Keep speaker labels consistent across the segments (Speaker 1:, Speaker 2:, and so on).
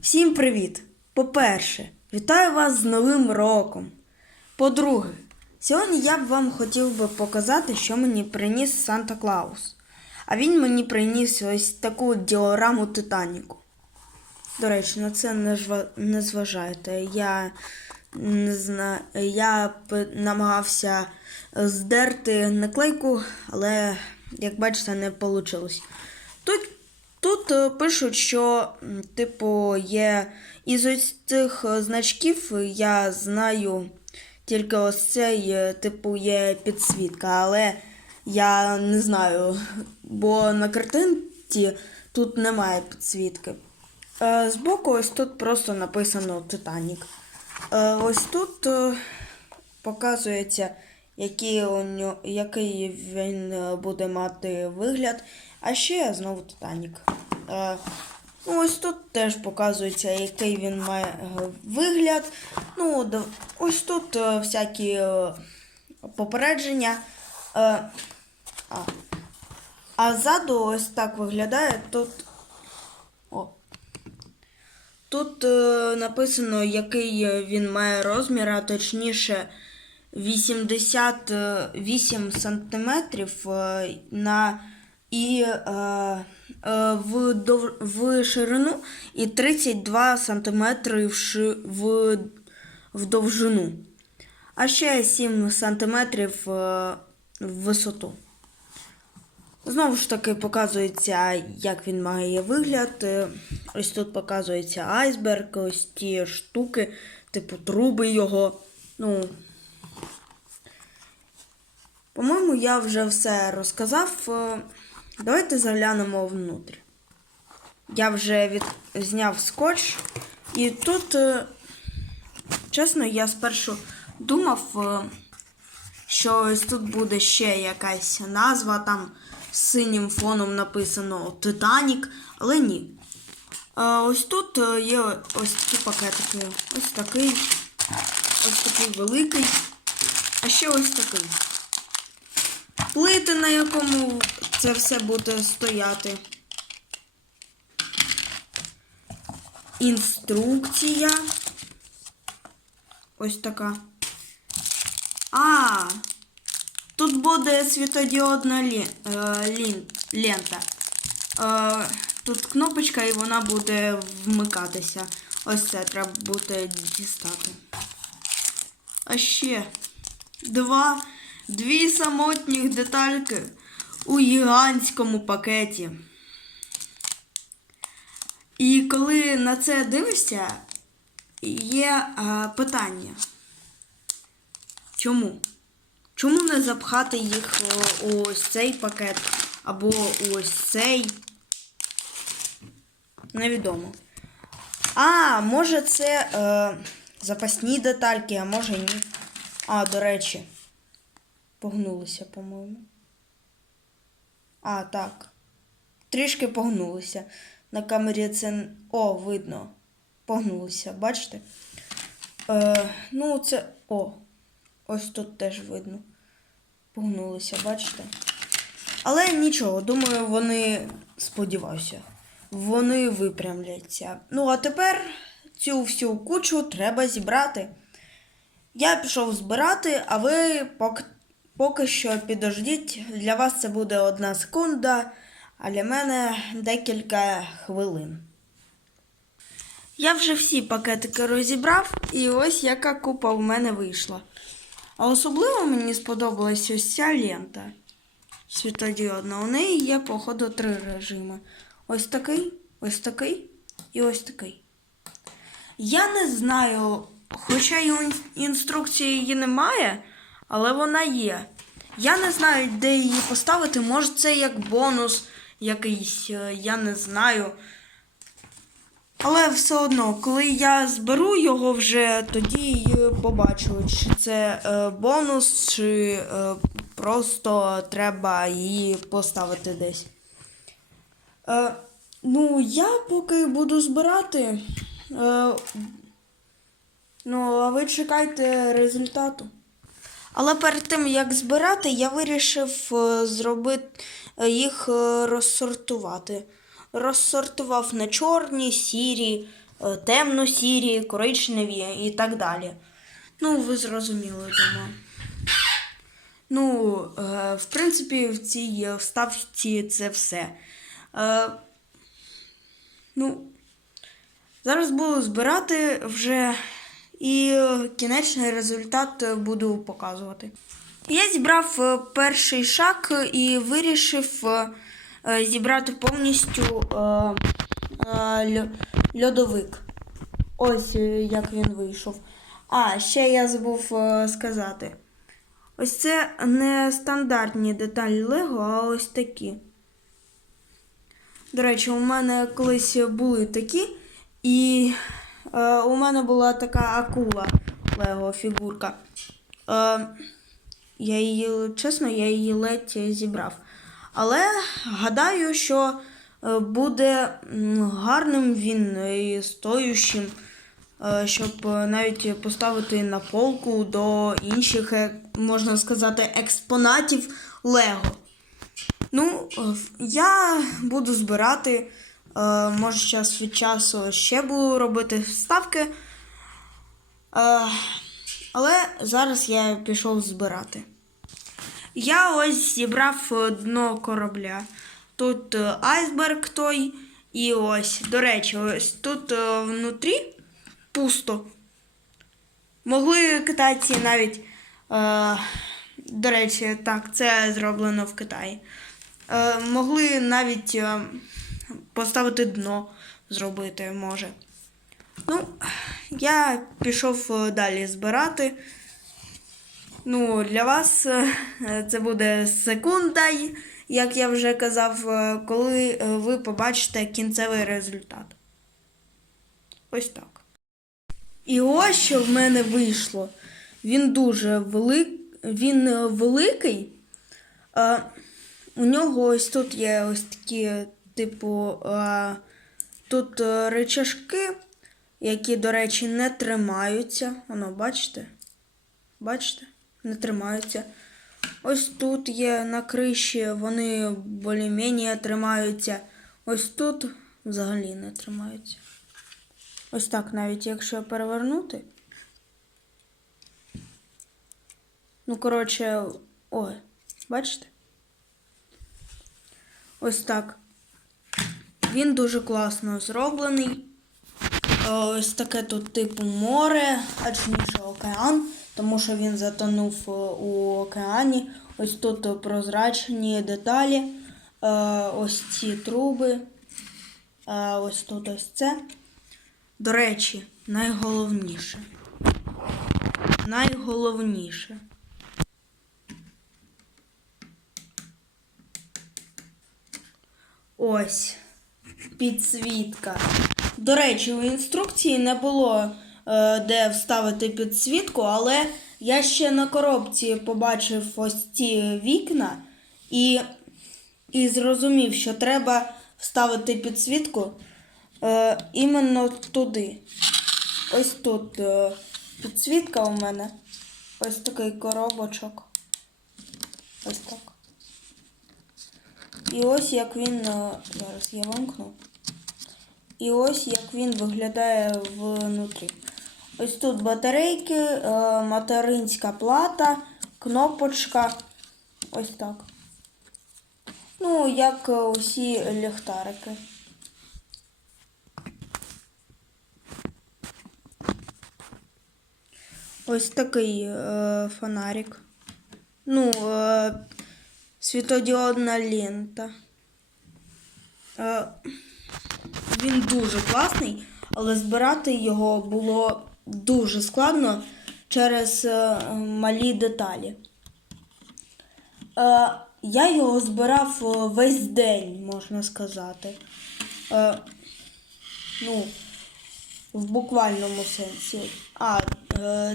Speaker 1: Всім привіт! По-перше, вітаю вас з Новим роком. По-друге, сьогодні я б вам хотів би показати, що мені приніс Санта Клаус. А він мені приніс ось таку діораму Титаніку. До речі, на це не, жва... не зважайте. Я не знаю. Я п- намагався здерти наклейку, але, як бачите, не вийшло. Тут, тут е, пишуть, що, типу, є із ось цих е, значків я знаю тільки ось цей, е, типу, є підсвітка, але я не знаю, бо на картинці тут немає підсвітки. Збоку ось тут просто написано Титанік. Ось тут показується, який, у ньо- який він буде мати вигляд. А ще знову Титанік. Е, Ну, ось тут теж показується, який він має е, вигляд. Ну, ось тут е, всякі попередження. А, ззаду ось так виглядає. Тут. О. Тут написано, який він має розмір, а точніше 88 сантиметрів е, на і в, дов, в ширину і 32 сантиметри в, в, в довжину. А ще 7 сантиметрів е, в висоту. Знову ж таки показується, як він має вигляд. Е, Ось тут показується айсберг, ось ті штуки, типу труби його. Ну, по-моєму, я вже все розказав. Давайте заглянемо внутрі. Я вже від... зняв скотч, і тут, е, чесно, я спершу думав, е, що ось тут буде ще якась назва, там з синім фоном написано Титанік, але ні. Е, Ось тут є ось такі пакетики. Ось такий, ось такий великий, а ще ось такий. Плити, на якому це все буде стояти. Інструкція. Ось така. А, тут буде світодіодна е, лента. Е, тут кнопочка і вона буде вмикатися. Ось це треба буде дістати. А ще два, дві самотніх детальки у гігантському пакеті. І коли на це дивишся, є е, питання. Чому? Чому не запхати їх у ось цей пакет або у ось цей? Невідомо. А, може це е, запасні детальки, а може ні. А, до речі, погнулися, по-моєму. А, так. Трішки погнулися. На камері це. О, видно. Погнулися, бачите? Е, ну, це. О. Ось тут теж видно. Погнулися, бачите? Але нічого, думаю, вони, сподіваюся, вони випрямляться. Ну, а тепер цю всю кучу треба зібрати. Я пішов збирати, а ви поки, поки що підождіть. Для вас це буде одна секунда, а для мене декілька хвилин. Я вже всі пакетики розібрав, і ось яка купа в мене вийшла. А особливо мені сподобалась ось ця лента світодіодна. У неї є, походу, три режими. Ось такий, ось такий і ось такий. Я не знаю, хоча й інструкції її немає, але вона є. Я не знаю, де її поставити. Може, це як бонус якийсь, е, я не знаю. Але все одно, коли я зберу його вже, тоді побачу, чи це е, бонус, чи е, просто треба її поставити десь. Е, ну, я поки буду збирати. Е, ну, а ви чекайте результату. Але перед тим, як збирати, я вирішив е, зробити е, їх е, розсортувати. Розсортував на чорні, сірі, темно-сірі, коричневі і так далі. Ну, ви зрозуміли, думаю. Ну, в принципі, в цій вставці це все. Ну, зараз буду збирати вже і е, кінечний результат е, буду показувати. Я зібрав е, перший шаг і вирішив зібрати повністю льо- льодовик. Ось як він вийшов. А, ще я забув сказати. Ось це не стандартні деталі Лего, а ось такі. До речі, у мене колись були такі, і е, у мене була така акула Лего фігурка. Е, я її, чесно, я її ледь зібрав. Але гадаю, що е, буде гарним він і стоючим, е, щоб навіть поставити на полку до інших, е, можна сказати, експонатів Лего. Ну, я буду збирати, може, час від часу ще буду робити вставки. Е, але зараз я пішов збирати. Я ось зібрав е, дно корабля. Тут е, айсберг той. І ось, до речі, ось тут е, внутрі пусто. Могли китайці навіть. Е, до речі, так, це зроблено в Китаї. Е, могли навіть е, поставити дно зробити, може. Ну, я пішов е, далі збирати. Ну, для вас е, це буде секунда, як я вже казав, е, коли ви побачите кінцевий результат. Ось так. І ось що в мене вийшло. Він дуже велик... він великий. У нього ось тут є ось такі, типу, е, тут е, речашки, які, до речі, не тримаються. Воно, бачите? Бачите? Не тримаються. Ось тут є на криші, вони більш-менш тримаються. Ось тут взагалі не тримаються. Ось так навіть, якщо перевернути. Ну, коротше, ой, бачите? Ось так. Він дуже класно зроблений. Ось таке тут типу море, а точніше океан, тому що він затонув е, у океані. Ось тут прозрачні деталі, е, ось ці труби, е, ось тут ось це. До речі, найголовніше. Найголовніше. Ось підсвітка. До речі, у інструкції не було е, де вставити підсвітку, але я ще на коробці побачив ось ці вікна і, і зрозумів, що треба вставити підсвітку е, іменно туди. Ось тут е, підсвітка у мене. Ось такий коробочок. Ось так. І ось як він. е, Зараз я вимкну. І ось як він виглядає внутрі. Ось тут батарейки, е, материнська плата, кнопочка. Ось так. Ну, як е, усі ліхтарики. Ось такий е, фонарик. Ну, е, світодіодна лента. Е, він дуже класний, але збирати його було дуже складно через е, малі деталі. Е, я його збирав весь день, можна сказати. Ну, в буквальному сенсі. А,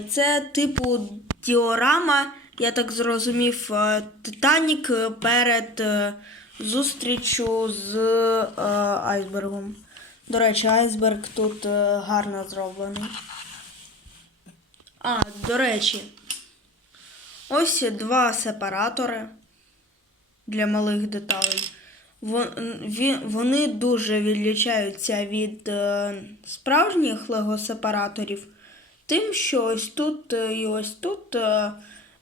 Speaker 1: це типу діорама, я так зрозумів, е, Титанік перед е, зустрічю з е, айсбергом. До речі, айсберг тут гарно зроблений. А, до речі, ось два сепаратори для малих деталей. вони дуже відлічаються від справжніх лего-сепараторів, тим, що ось тут і ось тут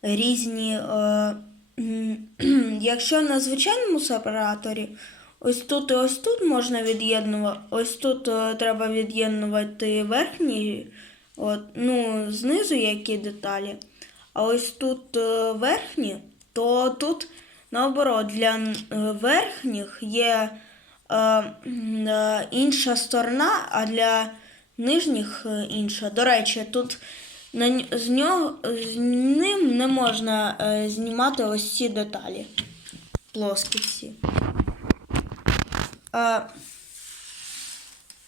Speaker 1: різні. Е, якщо на звичайному сепараторі, ось тут і ось тут можна від'єднувати, ось тут е, треба від'єднувати верхні, от, ну, знизу які деталі. А ось тут е, верхні, то тут наоборот для верхніх є е, е, інша сторона, а для нижніх інша. До речі, тут на, з, нього, з ним не можна е, знімати ось ці деталі. Плоскі всі. А,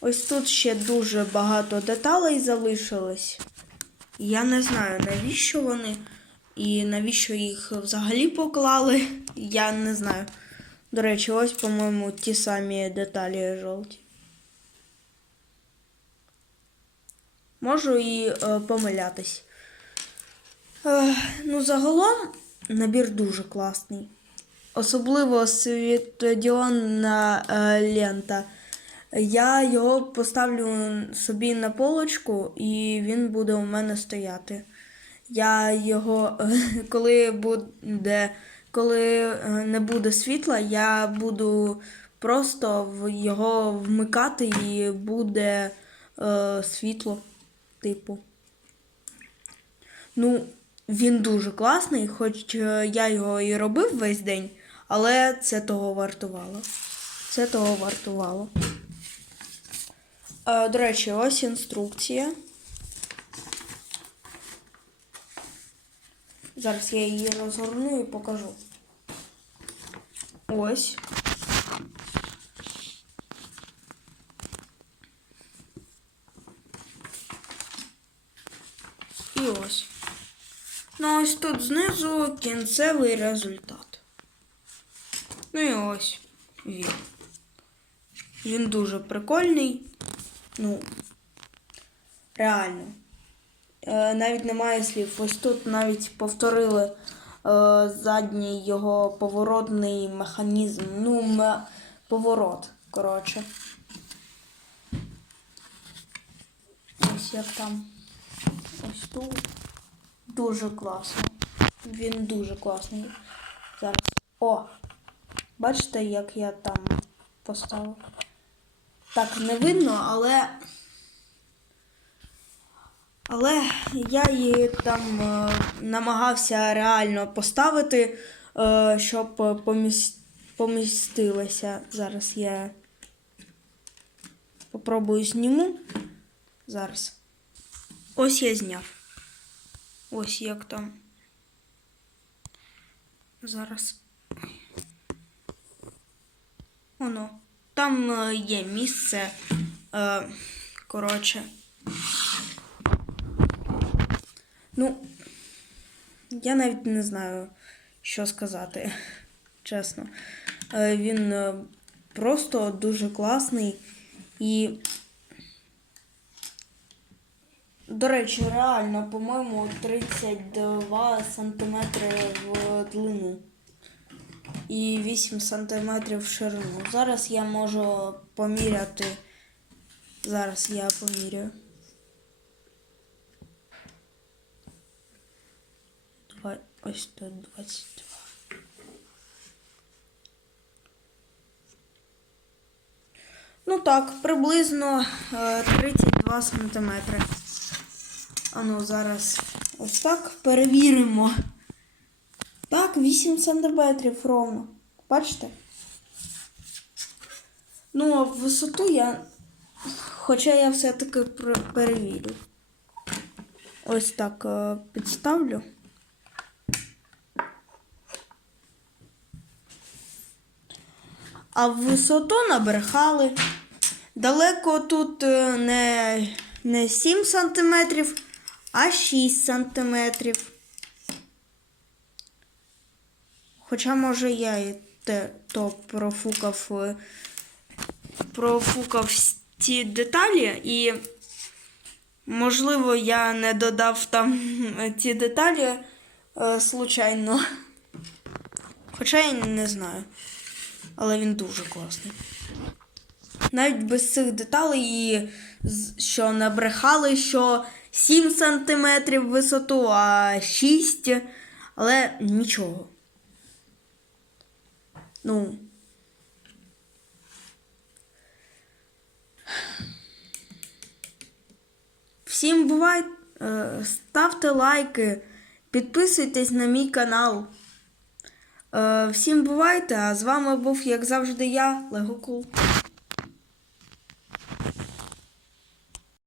Speaker 1: ось тут ще дуже багато деталей залишилось. Я не знаю, навіщо вони і навіщо їх взагалі поклали. Я не знаю. До речі, ось, по-моєму, ті самі деталі жовті. Можу і е, помилятись. Е, ну, загалом набір дуже класний. Особливо світлодіонна е, лента. Я його поставлю собі на полочку, і він буде у мене стояти. Я його, коли буде, коли е, не буде світла, я буду просто його вмикати і буде е, світло, типу. Ну, він дуже класний, хоч е, я його і робив весь день, але це того вартувало. Це того вартувало. Е, До речі, ось інструкція. Зараз я її розгорну і покажу. Ось. І. Ну, ось тут знизу кінцевий результат. Ну і ось він. Він дуже прикольний. Ну, реально. Е, навіть немає слів. Ось тут навіть повторили е, задній його поворотний механізм. Ну, ме- поворот, коротше. Ось як там. Ось тут. Дуже класно. Він дуже класний. Зараз. О! Бачите, як я там поставив? Так, не видно, але. Але я її там е, намагався реально поставити, е, щоб поміс... помістилася. Зараз я попробую зніму. Зараз. Ось я зняв. Ось як там. Зараз. Воно. Там е, є місце. Е, коротше. Ну, я навіть не знаю, що сказати, чесно. Е, Він е, просто дуже класний і. До речі, реально, по-моєму, 32 сантиметри в длину і 8 сантиметрів в ширину. Зараз я можу поміряти. Зараз я поміряю. Два, ось тут 22. Ну так, приблизно е, 32 сантиметри. Ану, зараз ось так перевіримо. Так, 8 сантиметрів ровно. Бачите? Ну, а висоту я. Хоча я все-таки перевірю. Ось так е, підставлю. А в висоту набрехали. Далеко тут е, не, не 7 сантиметрів, а 6 сантиметрів. Хоча, може, я і те, то профукав, е, профукав ті деталі і, можливо, я не додав там ті деталі е, случайно. Хоча я не знаю. але він дуже класний. Навіть без цих деталей, і що набрехали, що 7 см висоту, а 6, але нічого. Ну. Всім бувай, е, ставте лайки, підписуйтесь на мій канал. Е, всім бувайте, а з вами був, як завжди, я, Легокул.